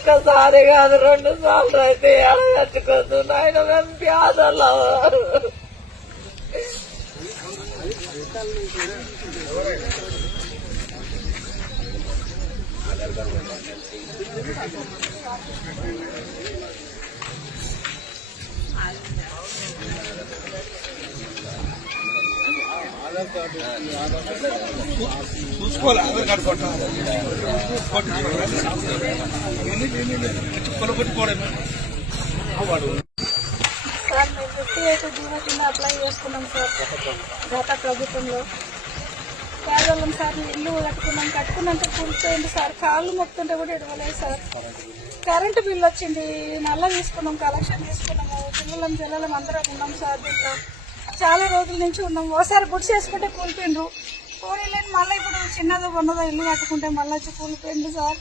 ఒక్కసారి కాదు 2 సార్లు అయితే ఎడగట్టుకోద్దు నాయన. మేము పేదలు. చూసుకోవాలి. ఆధార్ కార్డు కొట్టాలి. సార్ మేము 58 బీమా కింద అప్లై చేసుకున్నాం సార్ గత ప్రభుత్వంలో. పేదవాళ్ళం సార్ ఇల్లు కట్టుకున్నంత కూర్చోండి సార్. కాళ్ళు మొక్కుతుంటే కూడా ఇవ్వలేదు సార్. కరెంటు బిల్లు వచ్చింది, నల్ల తీసుకున్నాం, కలెక్షన్ తీసుకున్నాము. పిల్లలం అందరం ఉన్నాం సార్. దీంట్లో చాలా రోజుల నుంచి ఉన్నాం. ఒకసారి గుడి చేసుకుంటే కూలిపోయిండ్రు. కూలీలేని మళ్ళీ ఇప్పుడు చిన్నదో కొన్నదో ఇల్లు కట్టుకుంటే మళ్ళీ వచ్చి కూలిపోయింది సార్.